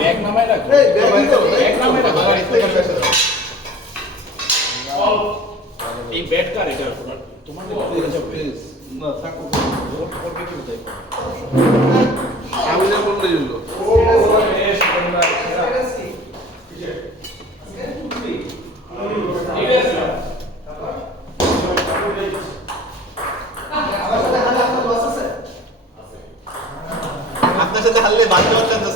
Bag নামায় রাখো। Bag নামায় রাখো। এই ব্যাট কার এটা তোমার না থাকো ওকে কি বলতে আমি না বললেই হলো আপনার সাথে হারলে বাধ্য হচ্ছেন তো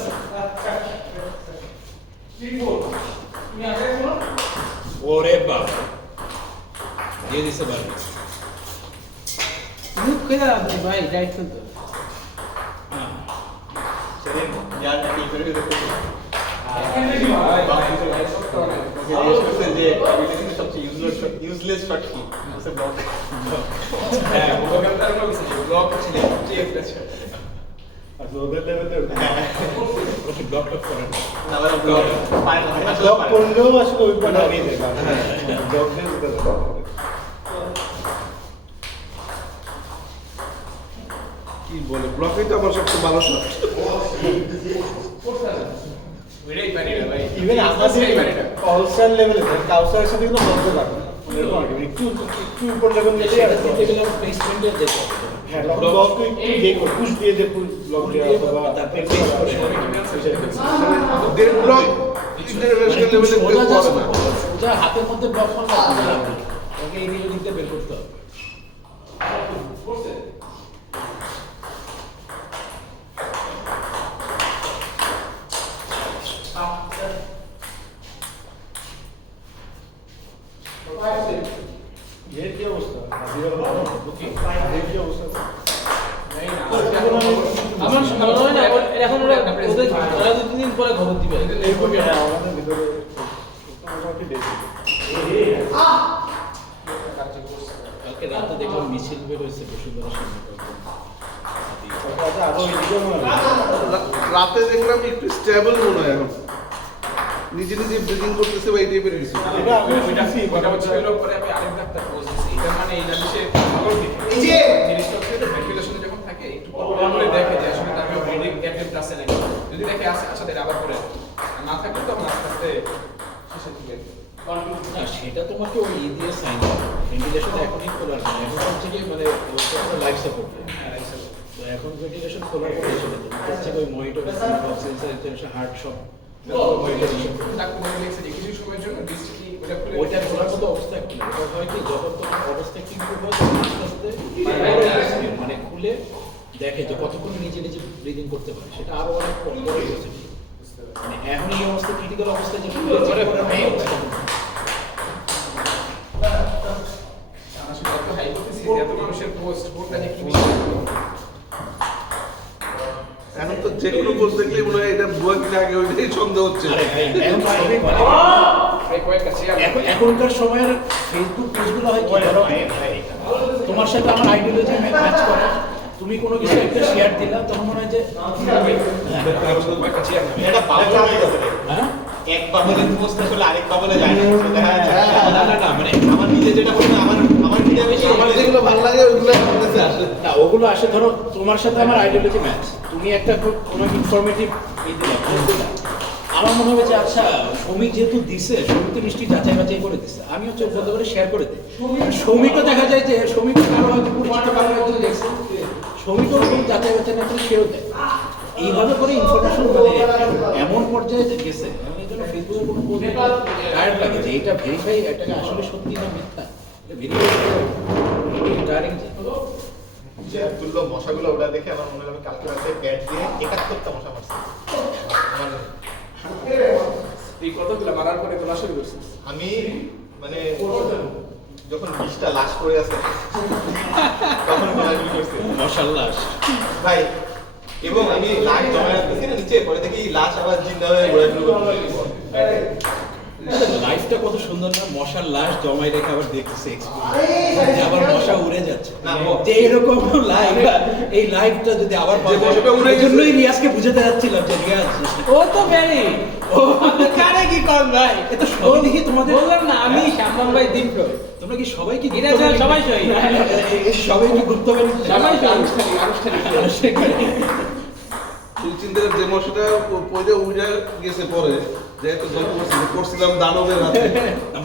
ওরে বাবা দিয়ে দিছে বাড়ি মুখ খেলা আপনি ভাই রাইট তো चलिए यार ठीक है देखो सबसे यूजलेस शॉट की उसे ब्लॉक है वो करता है ब्लॉक चले আচ্ছা ওদের লেভেলে ওকে ব্লক টপ করেন ना वाला ब्लॉक फाइनल ব্লক করলেও আসলে ওই পয়েন্ট হারিয়ে যায় ব্লক দিয়ে দিতে কি বলে ব্লকই তো আমার সবচেয়ে ভালো শট वीडियो ही पानी है भाई ইভেন আমাদের অলস্টার লেভেলে কাউসারের সাথে কিন্তু বলতে পারে এরকম আর কি একটু একটু উপর লেভেল নিয়ে এটা দিতে গেলে প্লেসমেন্টে যেতে হবে হ্যাঁ ব্লক একটু দেখো পুশ দিয়ে যে ব্লক দিয়ে অথবা তারপরে পেস করে দেড় ব্লক ইন্টারন্যাশনাল লেভেলে কেউ করে না সোজা হাতের মধ্যে ব্লক করলে ওকে এই দিকে দিতে বের করতে হবে এর কি অবস্থা হাজিরার ভালো ওকে এর কি অবস্থা আমার মনে হয় না এখন ওরা ওদের ওরা 2-3 দিন পরে খবর দিবে এরকমই হ্যাঁ আমাদের ভিতরে মোটামুটি বেশি কালকে রাতে দেখলাম মিছিল বের হয়েছে বসুন্ধরা সামনে আরো এদিকে রাতে দেখলাম একটু স্টেবল মনে হয় এখন নিজে নিজে ব্রিদিং করতেছে বা এই টাইপের কিছু এটা আমি শুনছি ওটা হচ্ছে হলো পরে আমি আরেক ডাক্তার বলতেছি এটা মানে এই জিনিসে ভালো দিক এই যে জিনিসটা হচ্ছে এটা ভেন্টিলেশনে যখন থাকে একটু করে দেখে যে আসলে তার ব্রিডিং অ্যাটেম্পট আছে নাকি যদি দেখে আছে আচ্ছা তাহলে আবার করে আর না থাকলে তখন আস্তে আস্তে শেষের দিকে না সেটা তোমাকে ওই দিয়ে সাইন করবে ভেন্টিলেশন এখনই খোলার না এখন হচ্ছে কি মানে লাইফ সাপোর্ট তো এখন ভেন্টিলেশন খোলার পরে চলে তোমাকে হচ্ছে ওই মনিটর সেন্সর হার্ট সব ডাক্তার বলে দিয়েছে যে কিছু সময়ের জন্য ডিস্ট্রিক্টলি ওটা খুলে ওইটা খোলার মতো অবস্থা এখন না। ওটা হয় কি যখন তোমার অবস্থা একটু ইমপ্রুভ হয় তখন আস্তে আস্তে মানে খুলে দেখে যে কতক্ষণ নিজে নিজে ব্রিদিং করতে পারে সেটা আরো অনেক বড় গেছে মানে এখন এই অবস্থা ক্রিটিক্যাল অবস্থায় যে খুলে চেক করার নেই আসলে এত হাইপোথিসিস এত মানুষের পোস্ট কোনটা যে কি বিষয় এখন তো যে কোনো পোস্ট দেখলে মনে হয় এটা ভুয়া কিনা আগে ওইটাই সন্দেহ হচ্ছে আরে ভাই এখন সবই মানে এই কয়েকটা শেয়ার এখনকার সময়ের ফেসবুক পেজগুলো হয় কি ধরো তোমার সাথে আমার আইডিওলজি ম্যাচ করে তুমি কোনো কিছু একটা শেয়ার দিলা তখন মনে হয় যে কয়েকটা শেয়ার এটা বাবুল আছে হ্যাঁ এক বাবুলের পোস্ট আসলে আরেক বাবুলে যায় না দেখা যাচ্ছে না মানে আমার নিজে যেটা বলবো আমার ভিডিও বেশি আমার যেগুলো ভালো লাগে ওইগুলো আমার কাছে আসে না ওগুলো আসে ধরো তোমার সাথে আমার আইডিওলজি ম্যাচ তুমি একটা কোনো ইনফরমেটিভ দিলা আমার মনে হবে যে আচ্ছা শ্রমিক যেহেতু দিছে শ্রমিক তো নিশ্চয়ই যাচাই বাছাই করে দিচ্ছে আমিও চোখ বন্ধ করে শেয়ার করে দিই শ্রমিকও দেখা যায় যে শ্রমিক কারো হয়তো পরিচিত কারো একজন দেখছে শ্রমিকও কোনো যাচাই বাছাই না করে সেও দেয় এইভাবে করে ইনফরমেশন মানে এমন পর্যায়ে যে গেছে আমি এই জন্য ফেসবুকে কোনো পোস্ট টায়ার্ড লাগে যে এটা ভেরিফাই এটাকে আসলে সত্যি না মিথ্যা এটা ভেরিফাই টায়ারিং যে তুললো মশাগুলো ওটা দেখে আমার মনে হলো কালকে রাতে ব্যাট দিয়ে 71টা মশা মারছে এই কতগুলো মারার পরে তোলা শুরু করছিস আমি মানে যখন 20টা লাশ পড়ে আছে তখন বলা শুরু করছে মাশাআল্লাহ ভাই এবং আমি লাশ জমা রাখতেছি না নিচে পরে দেখি লাশ আবার জিন্দা হয়ে ঘোরা শুরু করছে লাইফটা কত সুন্দর না মশার লাশ জমাই রেখে আবার দেখতেছে আবার মশা উড়ে যাচ্ছে না, যে এরকম লাইফ এই লাইফটা যদি আবার পাবো মশাটা উড়ে এই গেছে। জন্যই রিয়াজকে বুঝাতে যাচ্ছিলাম যে রিয়াজ ও তো ভেরি ও কারে কি কর ভাই এটা সবাই দেখি তোমাদের বললাম না আমি শ্যামবান ভাই দীপ্র তোমরা কি সবাই কি এটা স্যার সবাই সই সবাই কি গুপ্ত সবাই সই আনুষ্ঠানিক আনুষ্ঠানিক তুই চিন্তা কর যে মশাটা পয়দা উড়ে গেছে পরে যে এত গল্প করছিলাম দানবের হাতে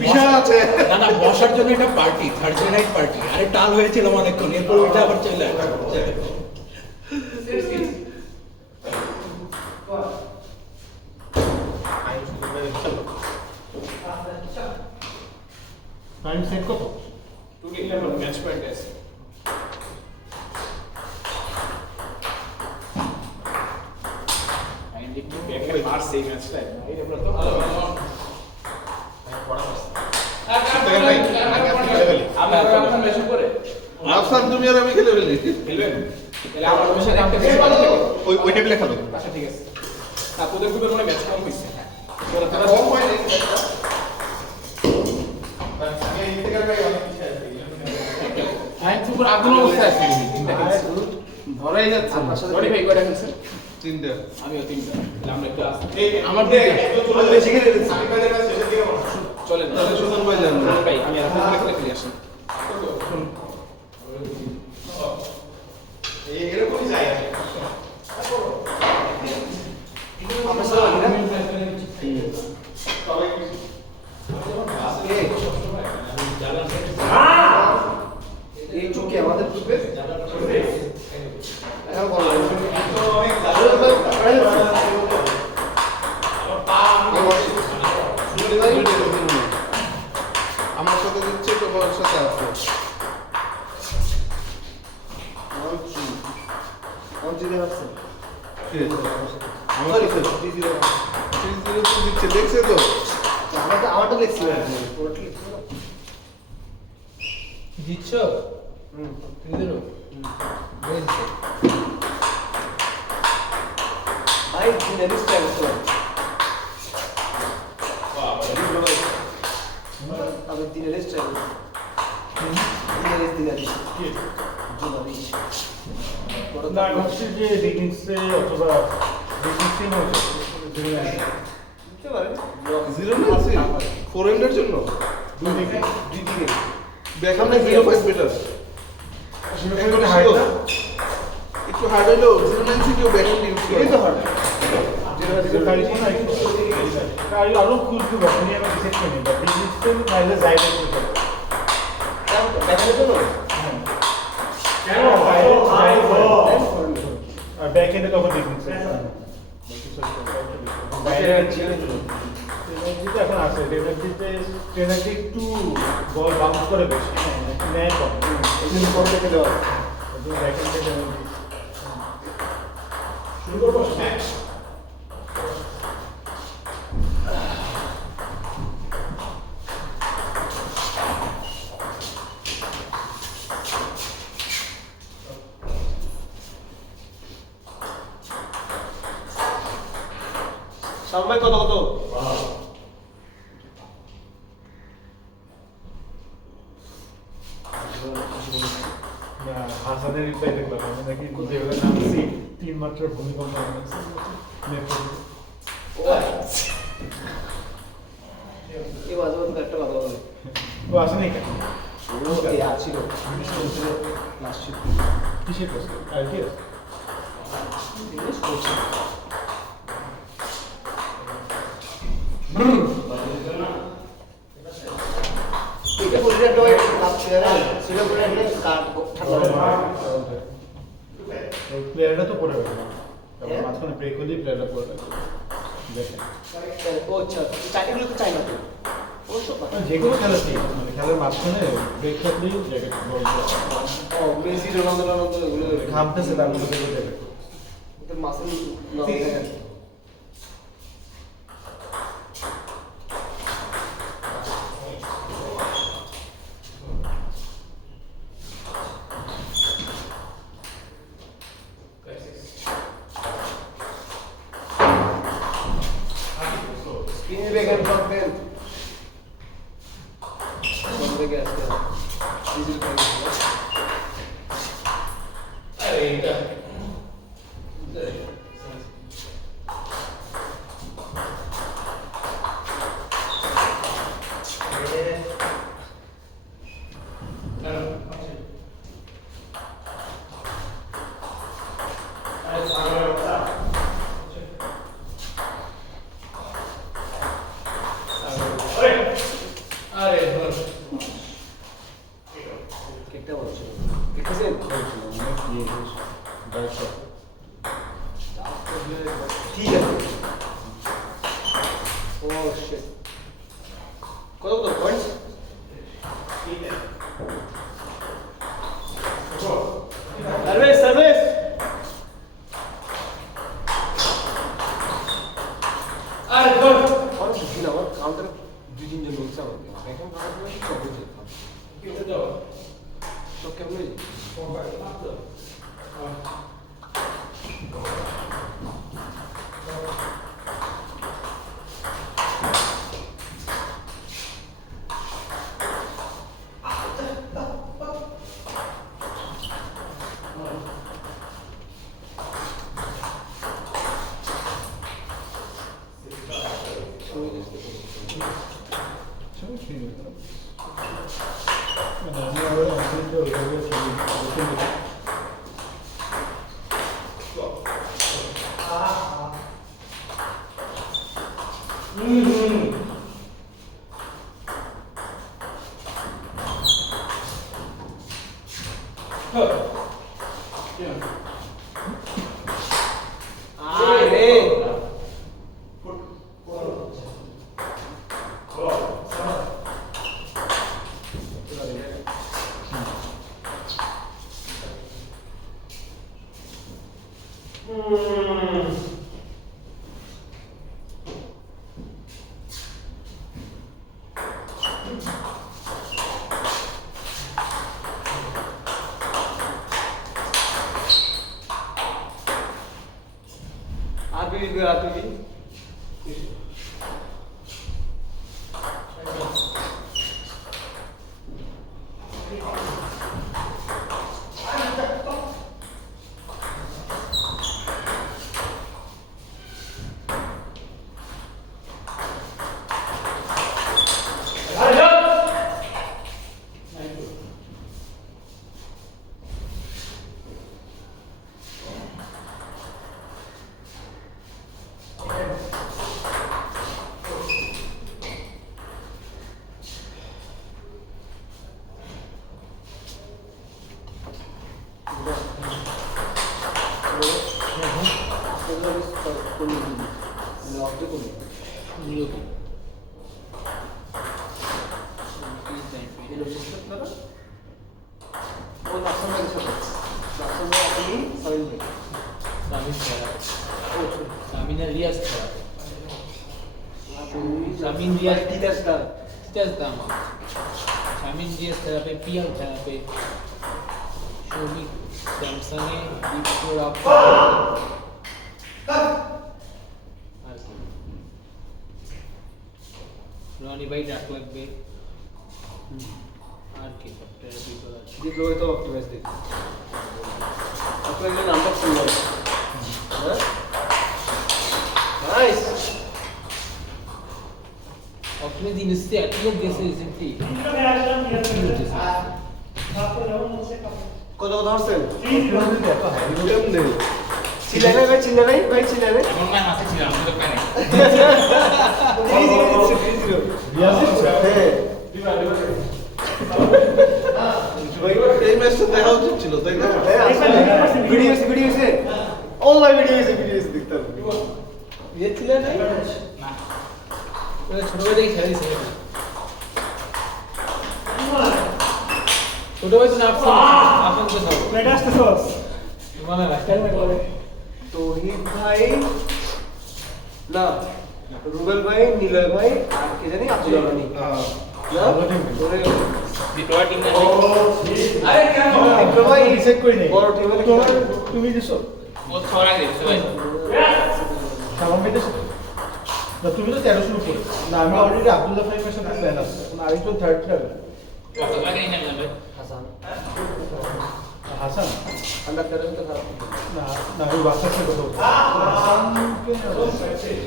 বিশাল আছে না না, বসার জন্য একটা পার্টি, থার্সডে নাইট পার্টি, আরে টাল হয়েছিলাম অনেকক্ষণ, এরপর ওইটা আবার চলে আসবে। টাইম সেট কত? 211 ম্যাচ পয়েন্ট আছে। এখানে মারছে এই ম্যাচটা। এটা পুরো তো ভালো। আপনার ম্যাচ করে আফসান তুমি আর আমি খেলে ফেলি খেলবেন? তাহলে আমার সাথে একটা ওই টেবিলে খেলো। আচ্ছা ঠিক আছে। তোদের গ্রুপে মনে ম্যাচ কম হইছে। তোরা তারা কম হয় নাকি হ্যাঁ পুকুর আগুন অবস্থায় আছে ধরাই যাচ্ছে না। রনি ভাই কয়টা খেলছেন? তিনটা আমিও তিনটা। তাহলে আমরা একটু আসতে আমার দিকে চলেন তাহলে সুজন ভাই জানবে রনি ভাই আমি আর আপনাদের খেলে ফিরে আসি। আমার সাথে দিচ্ছে তোমার সাথে আছে আমার দিচ্ছে দেখছে তো দিচ্ছ তিনজনও না আমি ভাবছি যে ডিগনিক্সে অথবা ডিগনিক্সে নয় জিরো না আছে ফোর এন্ডের জন্য দুই দিকে ব্যাকআপ না জিরো ফাইভ বেটার সেটা হাইটটা একটু হার্ড হইলো জিরো নাইন থেকে ব্যাকআপ ইউজ করে তো হার্ড আরো খুলতে পারছি আমি ডিসাইড করিনি বাট ডিগনিক্সে তাহলে যাইতে করতে আর ব্যাক এন্ডে তখন ডিগনিক্সে এখন আছে ট্রেনারটি একটু বল বাউন্স করে বেশি নেয় কম পরে দেখে দেওয়া ব্যাক এন্ডে শুরু করবো সামনে কত কত হাসানের রিপ্লাই দেখলাম আমি নাকি যেভাবে নামছি 3 মাত্রার ভূমিকম্প হয়েছে ও আসে নাই কেন কিসের প্রশ্ন আর কি আছে প্লেয়ারটা তো পড়ে গেল মাঝখানে ব্রেক হলে প্লেয়ারটা পড়ে গেল দেখেন যে কোনো খেলা ঠিক মানে খেলার মাঝখানে ব্রেক থাকলেই জ্যাকেট বল ঘামতেছে তার মধ্যে থেকে জ্যাকেট সামিনের রিয়াজ খারাপ সামিন রিয়াজ তিতাস দাম সামিন রিয়াজ থেরাপি পিয়াল থেরাপি শৌভিক স্যামসাংয়ে দীপ্তর আর কি রনি ভাই ডাক লাগবে আর কি থেরাপি করা দ্বিতীয় তো অপটিমাইজ দিই আপনার নাম্বার শুনলাম হ্যাঁ নাইস अपने दिन से एटलॉग जैसे रिसेंटली কত কথা হচ্ছেন কেমন দেবে চিল্লাবে ভাই চিল্লাবে ভাই চিল্লাবে আমার মা হাসি ছিল আমি তো পাই না এই ম্যাচটা দেখা উচিত ছিল তাই না ভিডিও আছে অনলাইন ভিডিও আছে দেখতে হবে ये चिल्ला नहीं না मैं छोटे भाई खेली से छोटे भाई तो आपन के साथ মেটাস্টেসস माना रास्ता में करे তৌহিদ ভাই না রুবেল ভাই নিলয় ভাই আর কে জানি আব্দুল রানি না ওরে দ্বিতীয় টিম না अरे क्या বিক্রম ভাই চেক করি নাই বড় টিমের তোমার তুমি দিছো ও ছড়া দিছে সবাই সালাম পেতেছো না তুমি তো 1300 উপরে না আমি অলরেডি আব্দুল্লাহ ফাইমের সাথে প্ল্যান আছে না আরেকজন থার্ড লেভেল কত লাগে না জানবে হাসান হাসান আন্ডার 13 তো খারাপ না না ওই বাচ্চার সাথে কথা বলছি। হাসানকে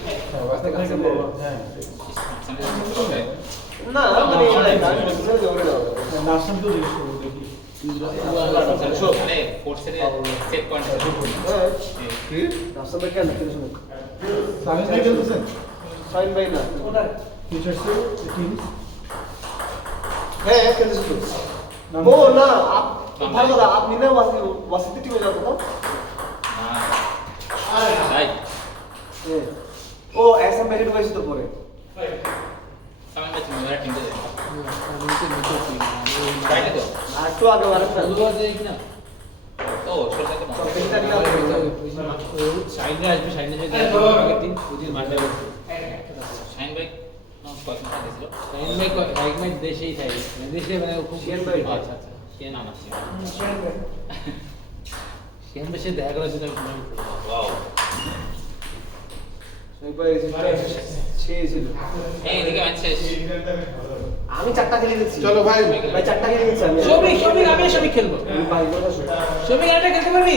হ্যাঁ বাচ্চার কাছে হ্যাঁ না মানে আমি বুঝতে জোরে দাও নার্সান তো জিজ্ঞেস করবো দেখি আরে ফোর্সে সেট পয়েন্ট হ্যাঁ কি রাস্তা ভাই কেন কিছু শুনুক সামিন ভাই খেলতেছেন সাইন ভাই না টিচার্সের টিম হ্যাঁ কেন শুনুক ও না ভালো কথা আপনি না ওয়াসিতে টিমে যাবো না রাইট ও এসএম প্যাকেট হয়েছে তো পরে সামনে ম্যাচ মেরা টিম দে রাইট তো আর একটু আগে বাড়ান না দুবার দেখ না ও সরকার তো সব থেকে আগে সাইডে আসবে সাইডে সাইডে আগের দিন ওদিন মাঠে শাইন ভাই নাম কত টাকা দিছিল সাইন ভাই বাইক ম্যাচ দেশেই থাকে দেশে মানে খুব শিয়ান ভাই। আচ্ছা আচ্ছা কে নাম আছে শিয়ান ভাই সাথে দেখা করার জন্য আমি ওয়াও সাইন ভাই সেই ছিল এই দিকে ম্যাচ শেষ আমি চারটা খেলে গেছি চলো ভাই ভাই চারটা খেলে গেছি আমি সৌমিক আমি সৌমিক খেলবো আমি ভাই কথা শুনো সৌমিক আরেকটা খেলতে পারবি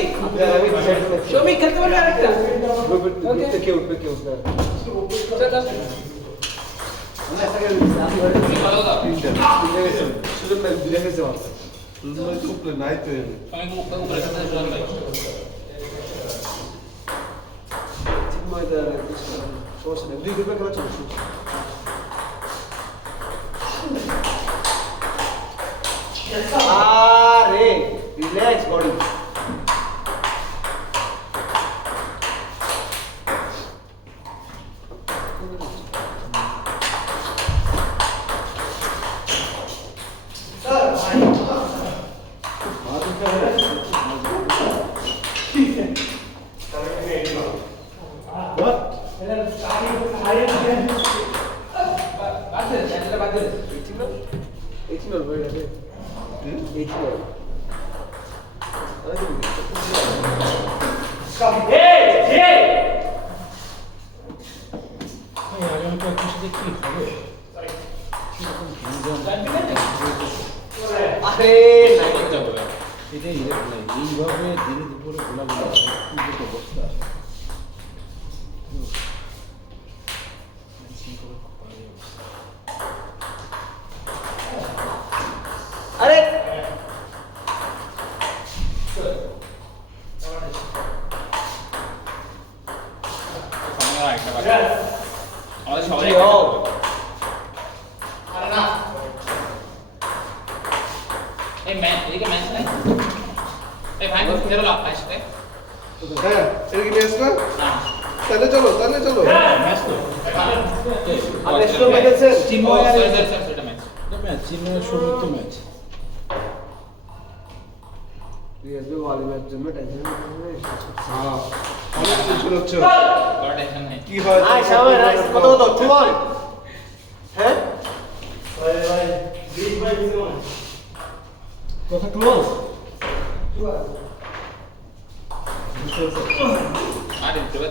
আমি ডিসাইড করছি সৌমিক খেলতে পারবি আরেকটা উঠতে কে উঠবে চল আমি একটা খেলে গেছি আমি ঘরে তুমি ভালো দাও সুযোগ নাই দুটো খেলছে মাত্র রুবেল কুপলে নাই তো এনে। আমি মুখটা উপরে সাথে জল ভাই চিন্ময় দা সমস্যা নেই 2 গ্রুপে খেলা চলছে আরে রিল্যাক্স বডি আগামীকাল একটু সাথে কি হবে আরে এটাই এইভাবে দিনে দুপুরে গোলাগুলো কি অবস্থা আরে আমাদের সবাই এই ম্যাচ এদিকে ম্যাচ নাই এই ভাই খেলো লাভ আসবে হ্যাঁ এটা কি ম্যাচ না না তাহলে চলো ম্যাচ তো আপনি স্কোর পেয়েছেন চিন্ময় আর সেটা ম্যাচ ম্যাচ চিন্ময়ের সমস্ত ম্যাচ রিয়াজু ওয়ালিমের জন্য টেনশন হ্যাঁ অনেক কিছু হচ্ছে বড় টেনশন নাই কি হয় আয় সামনে রাখ কত কত ঠিক বল হ্যাঁ কথা ক্লোজ আরে তোরা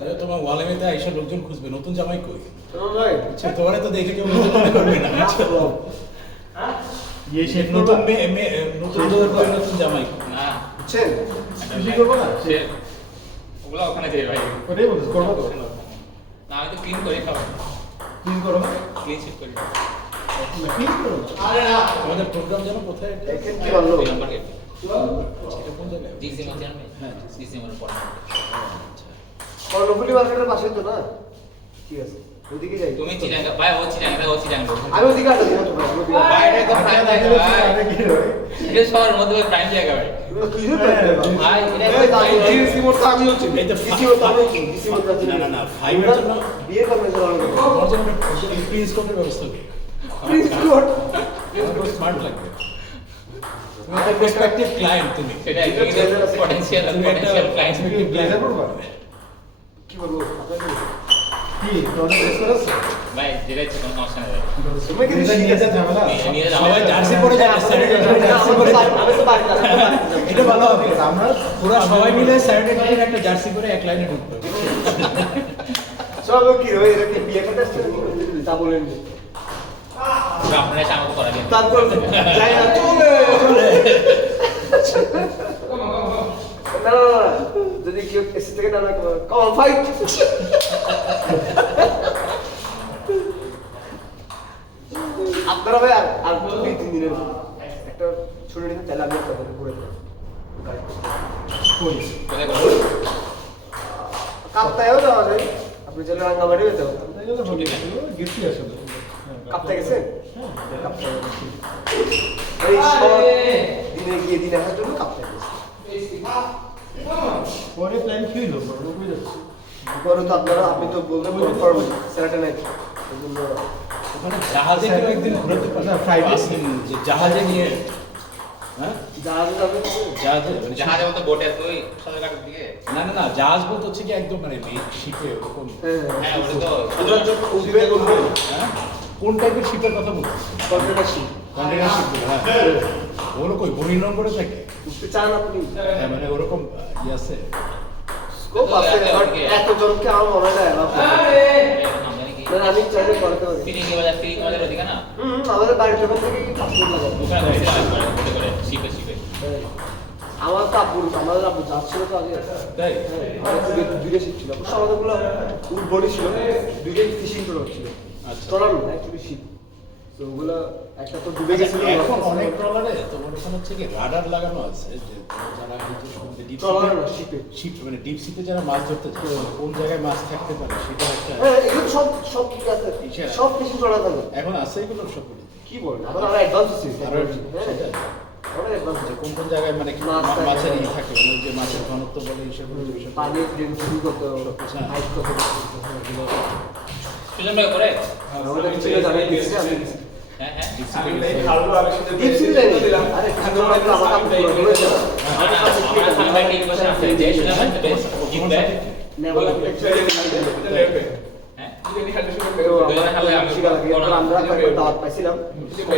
আরে তোমার ওয়ালেমেতে আইসা লোকজন খুঁজবে নতুন জামাই কই শোনো ভাই আচ্ছা তোমারে তো দেখে কেউ নতুন মনে করবে না ইয়ে শেখ নতুন নতুন নতুন জামাই না বুঝছেন খুশি করবো না সে ওগুলো ওখানে যাই ভাই ওটাই বলছিস করবো তো না আমি তো ক্লিন করে খাবো ক্লিন করো না ক্লিন শিট করি ক্লিন করো না আমাদের প্রোগ্রাম যেন কোথায় এটা দেখেন কি বললো নাম্বার গেট এটা কোন জায়গায় জিসি মাঝে হ্যাঁ জিসি আমার পড়া কর্ণফুলি মার্কেটের পাশে তো না ঠিক আছে ওদিকে যাই তুমি চিরাঙ্গা ভাই ও চিরাঙ্গা আমি ওদিকে আসছি না তোমরা ভাই এটা একদম প্রাইম জায়গা ভাই এটা শহরের মধ্যে প্রাইম জায়গা ভাই ভাই এটা জিএসসি মোড তো আমি হচ্ছে এই তো না না ফাইভের জন্য বিয়ে করবে তো ওর জন্য প্রিন্স কোডের ব্যবস্থা করি প্লিজ গুড স্মার্ট লাগবে তুমি একটা প্রসপেক্টিভ ক্লায়েন্ট তুমি সেটা পটেনশিয়াল ক্লায়েন্ট তুমি ব্লেজার পরবা কি বলবো কি তোমরা ড্রেস করেছো ভাই যেটা ইচ্ছে কোনো সমস্যা নেই তুমি কি এটা নিয়ে যা ঝামেলা নিয়ে যাও সবাই জার্সি পরে যাবে স্যাটারডে জার্সি পরে যাবে আমি তো বাড়ি যাবো এটা ভালো হবে আমরা পুরো সবাই মিলে স্যাটারডে একটা জার্সি পরে এক লাইনে ঢুকবে সব কি রয়ে রেখে বিয়ে করতে আসছে তা বলেন আপনারা সামনে করা যাবে তারপর যাই না চলে না যদি কেউ এসে থেকে না কম ফাইট আপনারা ভাই আর 2-3 দিনের একটা ছুটি নিতে তাহলে আমি আপনাদের ঘুরে দেবো কোথায় করব কাপ্তায়ও যাওয়া যায় আপনি চলে রাঙ্গামাটি যেতে হবে গিফটই আসলে কাপ্তায় গেছেন কাপ্তায় এই সব দিনে গিয়ে দিনে আসার জন্য কাপ্তায় গেছে পরে প্ল্যান কি হলো বড় কই যাচ্ছে পরে তো আপনারা আপনি তো বললেন কনফার্ম স্যাটারডে নাইট এই জন্য ওখানে জাহাজে কেউ একদিন ঘুরতে পারে না, Friday। যে জাহাজে নিয়ে হ্যাঁ জাহাজে যাবে জাহাজে মানে জাহাজে মতো বোটে তুই সদরঘাটের দিকে না না না জাহাজ বলতে হচ্ছে কি একদম মানে শিপে ওরকম হ্যাঁ ওটা তো ওটা তো উঠবে উঠবে হ্যাঁ কোন টাইপের শিপের কথা বলছো কন্টেনারশিপ কন্টেনার শিপ হ্যাঁ ওগুলো কই বহির্নগরে থাকে উঠতে চান আপনি হ্যাঁ মানে ওরকম ইয়ে আছে স্কোপ আছে বাট এত জনকে আমার মনে হয় না না আমি চাইলে করতে পারি ফিরিং বাজার ওদিকে না আমাদের বাড়ির যখন থেকে কি পাসপোর্ট লাগাবো ওখানে করে শিপে শিপে আমার তো আব্বুর আমাদের আব্বু যাচ্ছিল তো আগে তাই দুইটা শিপ ছিল অবশ্য আমাদের গুলো বডি ছিল দুইটাই ফিশিং করে হচ্ছিল আচ্ছা। ট্রলার না অ্যাকচুয়ালি শিপ তো ওগুলো একটা তো ডুবে গেছিল এখন অনেক ট্রলারে তোমার ওখানে হচ্ছে কি রাডার লাগানো আছে যে যারা ডিপ ট্রলার না, শিপে। শিপ মানে ডিপ সিতে যারা মাছ ধরতে যায় কোন জায়গায় মাছ থাকতে পারে সেটা একটা হ্যাঁ এগুলো সব সব ঠিক আছে ইশারা। সব কিছু করা যাবে এখন আছে এগুলো সবগুলো কি বলেন আমরা আরো অ্যাডভান্স হচ্ছে আরো সেটা আমরা অ্যাডভান্স যে কোন কোন জায়গায় মানে কি মাছ থাকে। মাছের ই থাকে মানে যে মাছের ঘনত্ব বলে হিসেবে বিষয় পানির ডেন্সিটি কত হ্যাঁ। হাইট কত সুজন ভাই করে আমাদের ছিল জানাই দিচ্ছে আমি হ্যাঁ হ্যাঁ ডিপ আমি সিতে এই খালগুলো আগে সাথে ডিপ সিল দেয়নি আরে খাদ্য লাগলো আমার কাপড় ধরে গেল আমার ভাই টিম বসে আছে যে সুজন ভাই বেস্ট জিতবে নেভার এটা লেবে হ্যাঁ যদি খালি শুরু তো করে আমরা শিকার লাগে তো আমরা কয়েকবার দাওয়াত পাইছিলাম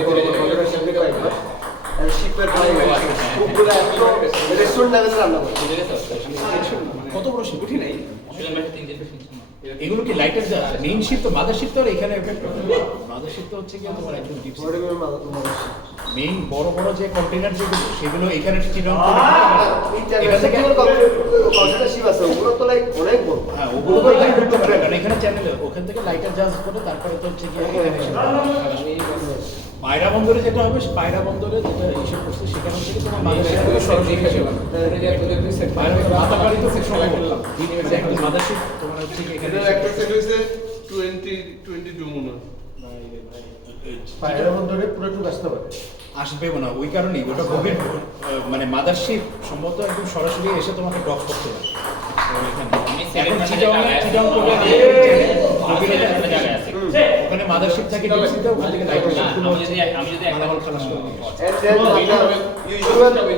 কলেজের সামনে কয়েকবার শিপের ভাই খুবগুলো একদম রেস্টুরেন্ট লেভেলে রান্না করে বুঝে গেছো কত বড় শিপ উঠি নাই সুজন ভাই 3 দিন এগুলো কি লাইটার মেইন শিপ তো মাদার শিপ তো আর এখানে মাদার শিপ তো হচ্ছে কি তোমার একদম ডিপ বড় বড় মাছ মেইন বড় বড় যে কন্টেইনার যেগুলো সেগুলো এখানে চিটং ইন্টারন্যাশনাল কনসেপ্ট শিপ আছে ওগুলো তো লাইক অনেক বড় হ্যাঁ ওগুলো তো এখানে ঢুকতে পারে কারণ এখানে চ্যানেলে ওখান থেকে লাইটার জাহাজ করে তারপরে তো হচ্ছে গিয়ে এখানে এসে পায়রা বন্দরে যেটা হবে পায়রা বন্দরে যেটা হিসেব করছে সেখানে থেকে তোমার মাদার শিপ সরাসরি খেলাম এটা তোদের দুই সেট পায়রা মাথাবাড়ি তো সেকশন করলাম মাদার শিপ তোমার হচ্ছে কি এখানে এটার একটা সেট হয়েছে 22 মনে হয়। পায়রা বন্দরে পুরোটুকু আসতে পারে আসবে না ওই কারণেই ওটা গভীর মানে মাদারশিপ সম্ভবত একদম সরাসরি এসে তোমাকে ডক করতে হবে তো এখানে আমি এখন 7 চিটাং চিটাং করে জায়গায় আছে ওখানে মাদারশিপ থাকে ডিসিতে ওখান থেকে লাইট আমি যদি একটা খালাস করে নিয়ে আসি। এন্ড দেন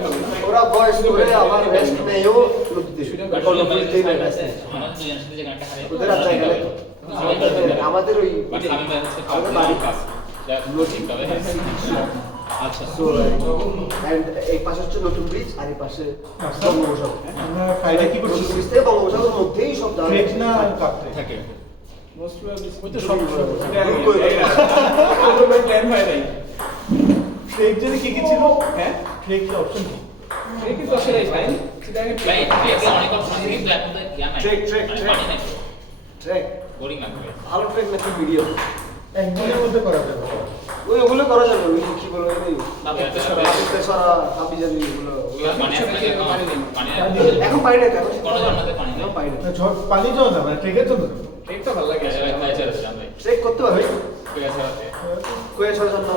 ওরা বয়স করে আমার রেস্ট নেয়ও নদীতে নদীতেই নেয় rest নেয়। আমাদের দুজনের সাথে যে গানটা হারিয়ে ওদের আর জায়গা নেই আমাদের ওই বাট আমি ভাই হচ্ছে আমাদের বাড়ি কাজ লজিক হবে আচ্ছা সো এন্ড এই পাশে হচ্ছে নতুন ব্রিজ আর এই পাশে বঙ্গোপসাগর আমরা ফাইডে কি করছি নতুন ব্রিজ থেকে বঙ্গোপসাগরের মধ্যেই সব দাঁড়ানো ট্রেক না কাপতে থাকে মোস্ট প্রবাবলি ওই তো সব কোনো প্ল্যান হয় নাই ট্রেক যদি কি কি ছিল হ্যাঁ ট্রেক কি অপশন কি এই কিন্তু আসলে ফাইন সেটা আমি ভাই এটা অনেক অপশন আছে কিন্তু এখন তো ইয়া নাই ট্রেক পানি নাই ট্রেক বোরিং লাগবে ভালো ট্রেক নাকি ভিডিও একদিনের মধ্যে করা যাবে ওই ওগুলো করা যাবে ওই কি বলবো এই বাবা সরা হাবি জাবি এগুলো পানি আছে নাকি পানি নেই পানি এখন পাই না এখন কোনো জন্মতে পানি নেই এখন পাই না না ঝড় পানি জন্য না মানে ট্রেকের জন্য ট্রেকটা ভালো লাগে আসলে ট্রেক করতে পারবে ঠিক আছে কয়ে ছড়া জন্য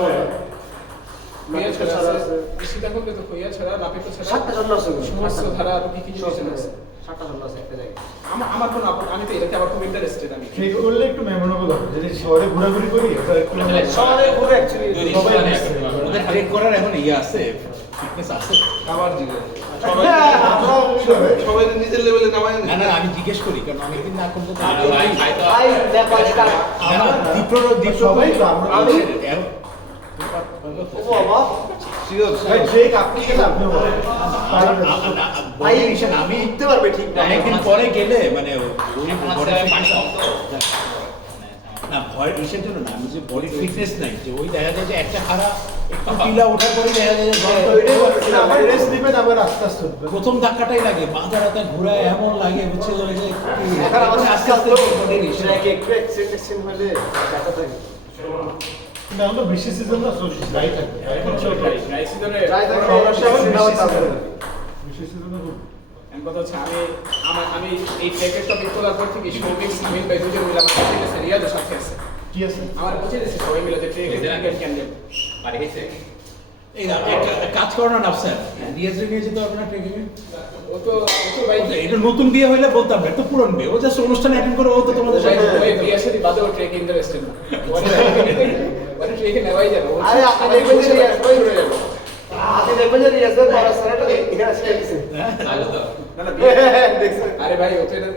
খইয়া ছাড়া আছে সীতা করলে তো খইয়া ছাড়া লাপেটো ছাড়া সাতটা জন্য আছে সমস্ত ধারা আর কি কি জিনিস আছে সাতটা জন্য আছে একটা জায়গায় আমার কোনো আমি তো এটাতে আবার খুব ইন্টারেস্টেড আমি ট্রেক করলে একটু মেমোরেবল হবে যদি শহরে ঘোরাঘুরি করি ওটা একটু সবাই ঘুরে অ্যাকচুয়ালি সবাই ওদের ট্রেক করার এখন ইয়ে আছে ফিটনেস আছে আবার জিজ্ঞেস সবাই সবাই তো নিজের লেভেলে নামায় না না আমি জিজ্ঞেস করি কারণ আমি একদিন না করলে তো ভাই ভাই তো ভাই নেপালে না না দীপ্র সবাই তো আমরা আমি আমি ও বাবা শিওর ভাই ট্রেক আপনি গেলে আপনিও বলেন ভাই আমি উঠতে পারবে ঠিক না একদিন পরে গেলে মানে ওই এখন body আছে পানি fitness- কম তো না ভয় ইসের জন্য না আমি যে বডি ফিটনেস নাই যে ওই দেখা যায় যে একটা খাড়া একটু পিলা ওঠার পরে দেখা যায় যে আবার রেস্ট দিবেন আবার আস্তে আস্তে উঠবেন প্রথম ধাক্কাটাই লাগে মাথা রাতে ঘুরায় এমন লাগে বুঝছে ওই যে এখন আমাদের আস্তে আস্তে body র ইসে- ট্র্যাকে একটু এক্সেন্ট হলে ব্যথা থাকে না হলো বেশি সিজন না সরি ড্রাই থাকবে এখন চল রাই সিজনে ট্রাই থাকে সমস্যা হবে বেশি বেশি সিজন বেশি সিজনে কথা হচ্ছে আমি এই ট্র্যাকের টপিক তোলার পর থেকে সৌমিক সামিল ভাই দুজন মিলে আমার কাছে গেছে রিয়াদের সাথে আছে কি আছে আমার বুঝে গেছে সবাই মিলে যে ট্রেকের ক্যান্ডেল পারি গেছে এই না, একটা কাজ করো না নাফসার রিয়াজ নিয়ে যেতে হবে না ট্রেকিং ও তো ভাই এটা নতুন বিয়ে হইলে বলতাম না, এটা তো পুরন বিয়ে ও জাস্ট অনুষ্ঠানে অ্যাটেন্ড করে ও তো তোমাদের সাথে ওই বিয়ের সাথে বাদে ও ট্রেক ইন্টারেস্টেড না মানে ট্রেকে নেওয়াই যাবে আরে আপনি দেখবেন যে রিয়াজ ভাই ঘুরে যাবে আপনি দেখবেন যে রিয়াজ ভাই পড়া সারাটা এখানে আসলে গেছে ভালো তো না না বিয়ে দেখছেন আরে ভাই ও তো এটা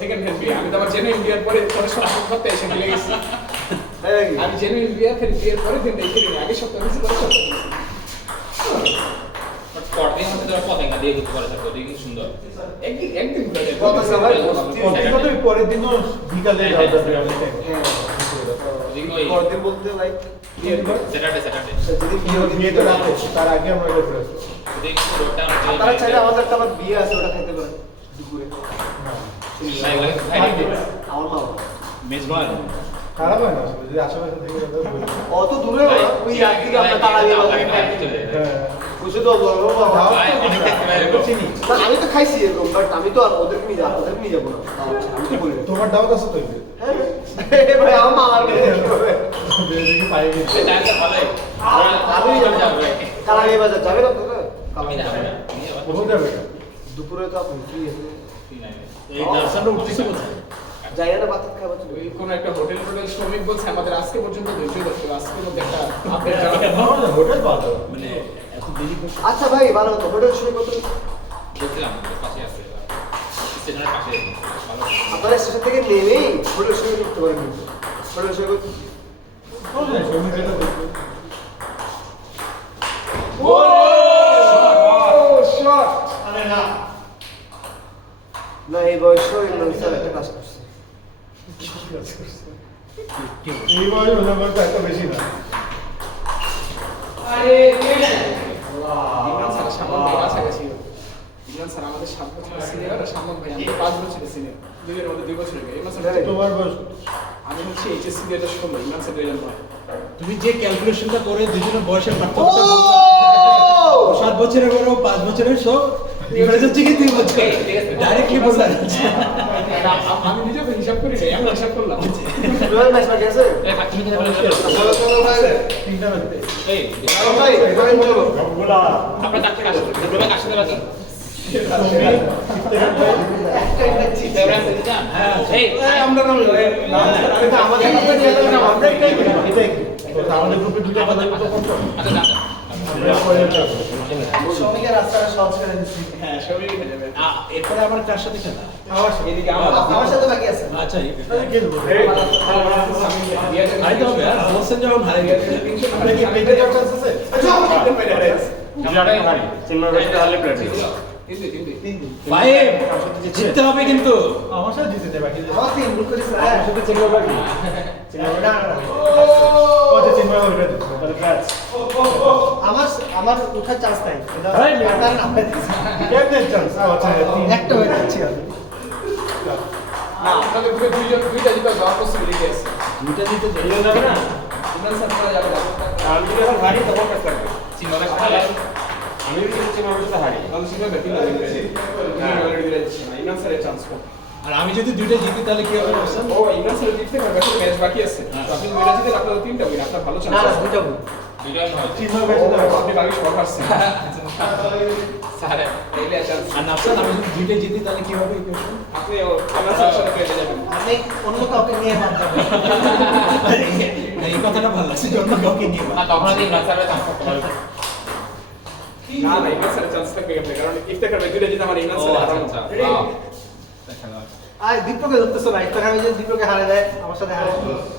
সেকেন্ড হ্যান্ড বিয়ে আমি তো আমার জেনুইন বিয়ের পরে পরে সব করতে এসে মিলে গেছি আমি জেনুইন বিয়ের বিয়ের পরে দিন দেখি আগে সপ্তাহে বেশি পরে সপ্তাহে বাট পরদিন হচ্ছে তোরা পতেঙ্গা দিয়ে ঘুরতে পারে থাকো দেখি সুন্দর একদিন ঘুরে যাবে কত সময় কত পরের দিনও বিকালে যাওয়া যাবে আমাদের ওদিকে ওই পরদিন বলতে লাইক স্যাটারডে যদি বিয়ে বিয়ে তো রাতে তার আগে আমরা এটা করে আসবো। ওদিকে রোডটা তারা চাইলে আমাদের একটা আবার বিয়ে আছে ওটা খেতে পারে দুপুরে আমার মা বাবা। মেজবান খারাপ হয় না আসলে, যদি আশেপাশে থেকে যাবে বলি। অত দূরে না, ওই একদিকে আমরা তালা দিয়ে হ্যাঁ। বুঝে তো বলবো বাবা। চিনি। না, আমি তো খাইছি এরকম, বাট আমি তো আর ওদেরকে নিয়ে যাবো, ওদেরকে নিয়ে যাবো না। আমি তো বলি না। তোমার দাওয়াত আছে তো এতে? হ্যাঁ ভাই, আমার মামার মেয়ে হবে। দেখি পাই গেছি। আমি কালাগি বাজার যাবে না তোরা? কালাগি কোথাও যাবে না? দুপুরে তো আপনি ফ্রি আছে। এই নার্সারটা উঠতেছে কোথায়? যাই না বাতাস খাবার চলে। ওই কোনো একটা হোটেল শ্রমিক বলছে আমাদের আজকে পর্যন্ত ধৈর্য ধরতে হবে। আজকের মধ্যে একটা আপডেট জানাতে হবে। আমাদের হোটেল পাওয়া যাবে। মানে এত দেরি করছে। আচ্ছা ভাই, ভালো তো হোটেল শুরু করতে দেখছিলাম পাশে আছে স্টেশনের পাশে ভালো আপনারা স্টেশন থেকে নেমেই হোটেল শুরু করতে পারেন। হোটেল শুরু করতে কোন জায়গায়? সৌমিক যেটা দেখবে। না, এই বয়সেও ইমরান স্যার একটা কাজ করছে। এই বয়সে ওদের বয়স তো একটা বেশি না। ইমরান স্যার সামন ভাই কাছাকাছি। ইমরান স্যার আমাদের 7 বছরের সিনিয়র আর সামন ভাই আমাদের 5 বছরের সিনিয়র। দুজনের মধ্যে 2 বছরের গ্যাপ। ইমরান স্যার তোমার বয়স কত? আমি হচ্ছে এইচএসসি 2016, ইমরান স্যার 2009। তুমি যে ক্যালকুলেশনটা করে দুজনের বয়সের পার্থক্যটা বলছো, 7 বছরের বড় 5 বছরের সব ডিফারেন্স হচ্ছে কি 2 বছর। ডাইরেক্টলি বললা যাচ্ছে। আমি নিজেও তো হিসাব করি নাই, আমি হিসাব করলাম। রয়্যাল ম্যাচ বাকি আছে? এই তুমি কি বলে চলো চলো ভাই। তিনটা বাজে। এই ভাই, ভাই বলো। আপনার কাছে কাছে দুটো কাছে দেবা কি হ্যাঁ, এই আমরা না আমাদের গ্রুপে নিয়ে যাবে না, আমরা এটাই করি। এটাই করি। তো আমাদের গ্রুপে দুটো কথা বলতে কোনটা? আচ্ছা যাও আমরা পরে যাবো। শ্রমিকের রাস্তাটা সহজ করে দিচ্ছি। হ্যাঁ, সবই হয়ে যাবে। এরপরে আমার কার সাথে খেলা? এদিকে আমার আমার সাথে বাকি আছে। আচ্ছা কে দেবো? হারাইতে হবে আর বলছেন যখন হারিয়ে গেছে। আমরা কি পেটে যাওয়ার চান্স আছে? ভাই জিততে হবে কিন্তু। আমার সাথে জিতে যাবে বাকি। আমার তিন বুক করেছে। হ্যাঁ। আমার সাথে চিনবে বাকি। চিনবে না। ও যে চিনবে হবে তো। তাহলে ব্যাচ। আমার উঠার চান্স নাই। ভাই, আপনার নাম্বার দিছি। কেমনে চান্স? আচ্ছা তিন। একটা হয়ে যাচ্ছে আমি। না, আপনাদের গ্রুপে দুইটা জিতা যাওয়ার পসিবিলিটি আছে। দুইটা জিতে যাই। যাবে না ইমরান স্যার পরে যাবে। আমি যদি এখন হারি তখন কাজ লাগবে চিন্তা করে আমি যদি চিন্তা সাথে হারি আমি সিনেমা ব্যাটিং না দিতে অলরেডি দিতে যাচ্ছি না। ইমরান স্যারের চান্স কম। আর আমি যদি দুইটা জিতি তাহলে কি হবে অবস্থা? ও ইমরান স্যারের জিততে পারবে, আসলে ম্যাচ বাকি আছে। তো আপনি মেরে জিতে আপনার 3টা উইন, আপনার ভালো না চান্স না, আছে। দুইটা বুক। দুইটাই হয় চিনবে বেশি না। আপনি বাকি সব পারছেন। Sir এইলে chance. আর নাফসান আমি যদি দুইটা জিতি তাহলে কি হবে ইকুয়েশন? আপনি ইমরান স্যারের সাথে পেয়ে যাবেন। আমি অন্য কাউকে নিয়ে ভাবতাম। এই কথাটা ভালো লাগছে, অন্য কাউকে নিয়ে না তখন দিন না স্যার কাজ করতে পারবে না না, ইমরান স্যারের চান্স থাকবে আপনার, কারণ ইফতেখার ভাই দুইটা জিতে আমার ইমরান ও স্যারের আচ্ছা হারানো। আচ্ছা Ready? ওয়াও আর দীপকে ধরতেছো না, একটা আমি যদি দীপকে হারে দেয় আমার সাথে হারে।